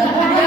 no, no, no.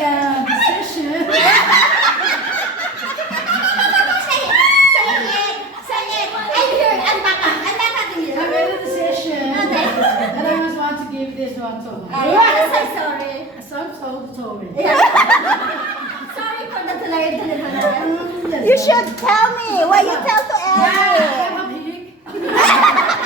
a. I made a decision And I was want to give this one to her. Sorry. Mm, you should tell me what you tell to Ellie. Yeah, I'm a pig.